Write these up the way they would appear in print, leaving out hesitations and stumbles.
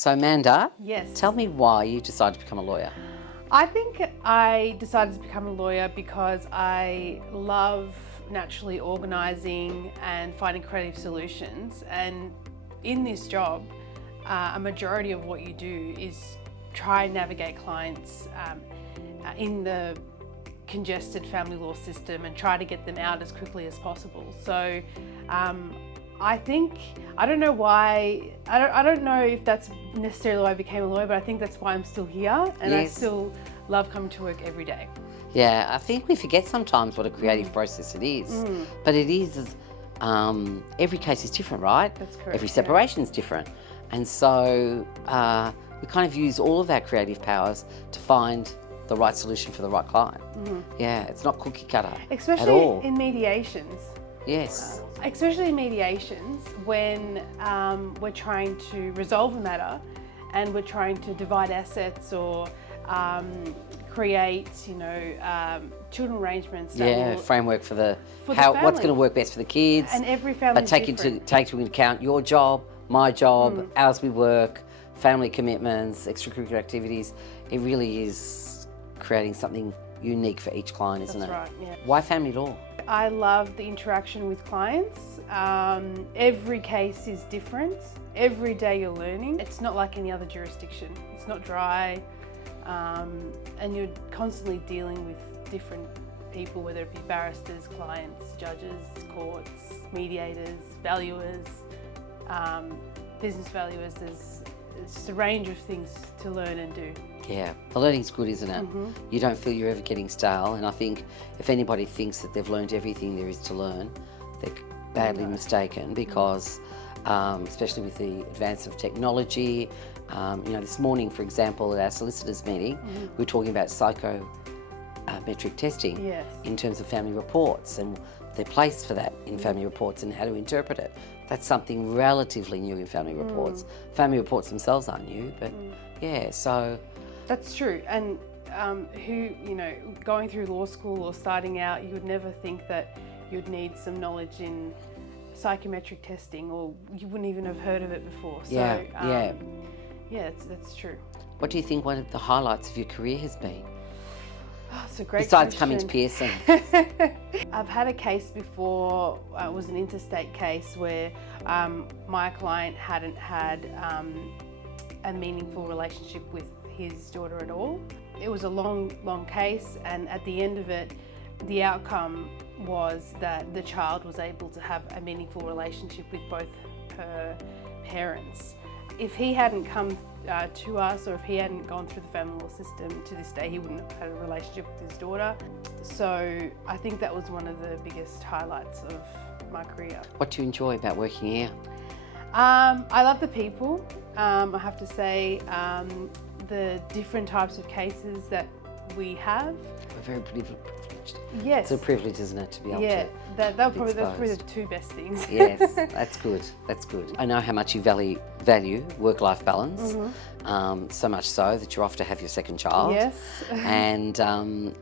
So Amanda, Yes. tell me why you decided to become a lawyer. I think I decided to become a lawyer because I love naturally organising and finding creative solutions. And in this job, a majority of what you do is try and navigate clients in the congested family law system and try to get them out as quickly as possible. So I don't know why, I don't know if that's necessarily why I became a lawyer, but I think that's why I'm still here and I still love coming to work every day. Yeah, I think we forget sometimes what a creative process it is. But it is, every case is different, right? That's correct. Every separation is different. And so we kind of use all of our creative powers to find the right solution for the right client. Yeah, it's not cookie cutter Especially at all. in mediations. Yes. Especially in mediations when we're trying to resolve a matter and we're trying to divide assets or create, children arrangements. Framework for the what's family. going to work best for the kids. And every family but take into account your job, my job, hours we work, family commitments, extracurricular activities. It really is creating something unique for each client, isn't it? That's right, yeah. Why family law? I love the interaction with clients. Every case is different. Every day you're learning. It's not like any other jurisdiction. It's not dry. And you're constantly dealing with different people, whether it be barristers, clients, judges, courts, mediators, valuers, business valuers. There's just a range of things to learn and do. Yeah, the learning's good, isn't it? You don't feel you're ever getting stale, and I think if anybody thinks that they've learned everything there is to learn, they're badly mistaken because, especially with the advance of technology, this morning, for example, at our solicitors meeting, we were talking about psychometric testing in terms of family reports and their place for that in family reports and how to interpret it. That's something relatively new in family reports. Family reports themselves aren't new, but so... That's true. And going through law school or starting out, you would never think that you'd need some knowledge in psychometric testing, or you wouldn't even have heard of it before. So, that's true. What do you think one of the highlights of your career has been? Oh, it's a great Besides question. coming to Pearsons. I've had a case before, it was an interstate case where my client hadn't had a meaningful relationship with his daughter at all. It was a long case, and at the end of it, the outcome was that the child was able to have a meaningful relationship with both her parents. If he hadn't come to us, or if he hadn't gone through the family law system, to this day he wouldn't have had a relationship with his daughter. So I think that was one of the biggest highlights of my career. What do you enjoy about working here? I love the people. I have to say, the different types of cases that we have. We're very privileged. Yes. It's a privilege, isn't it, to be able to that's probably the two best things. Yes, that's good. That's good. I know how much you value work-life balance, so much so that you're off to have your second child. Yes. And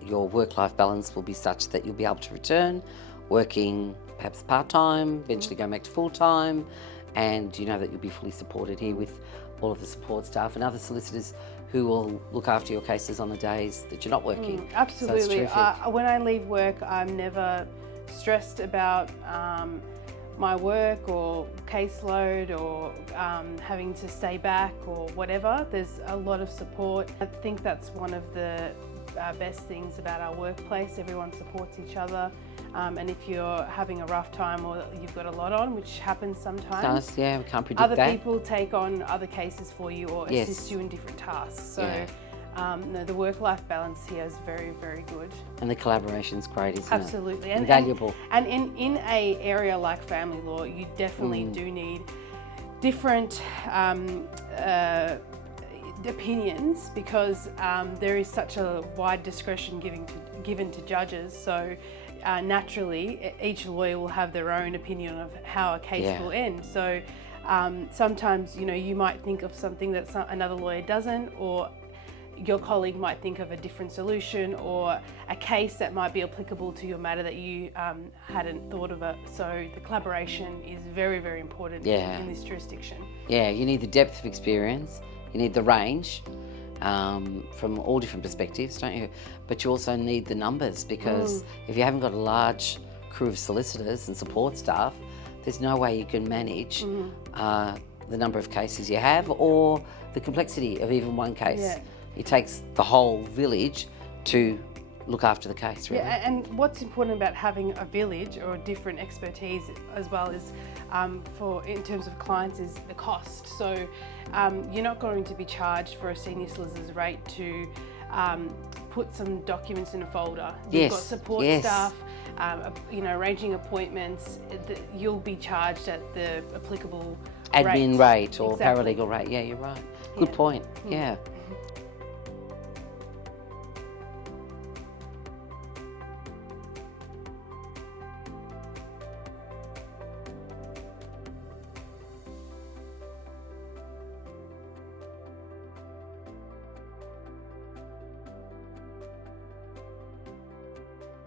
your work-life balance will be such that you'll be able to return working perhaps part-time, eventually going back to full-time, and you know that you'll be fully supported here with all of the support staff and other solicitors who will look after your cases on the days that you're not working. Absolutely. So when I leave work, I'm never stressed about my work or caseload or having to stay back or whatever. There's a lot of support. I think that's one of the best things about our workplace. Everyone supports each other. And if you're having a rough time or you've got a lot on, which happens sometimes, we can't predict other that. people take on other cases for you or assist you in different tasks. So the work-life balance here is very, very good. And the collaboration's great, isn't it? Absolutely. And valuable. And in an area like family law, you definitely do need different opinions because there is such a wide discretion given to judges. So naturally, each lawyer will have their own opinion of how a case will end. So sometimes, you might think of something that another lawyer doesn't, or your colleague might think of a different solution or a case that might be applicable to your matter that you hadn't thought of it. So the collaboration is very, very important in this jurisdiction. Yeah, you need the depth of experience, you need the range from all different perspectives, don't you? But you also need the numbers, because if you haven't got a large crew of solicitors and support staff, there's no way you can manage the number of cases you have or the complexity of even one case. Yeah. It takes the whole village to look after the case, really. Yeah, and what's important about having a village or different expertise as well is in terms of clients is the cost. So you're not going to be charged for a senior solicitor's rate to put some documents in a folder. You've got support staff, arranging appointments. You'll be charged at the applicable admin rate or exactly. paralegal rate. Yeah, you're right. Good point. Yeah.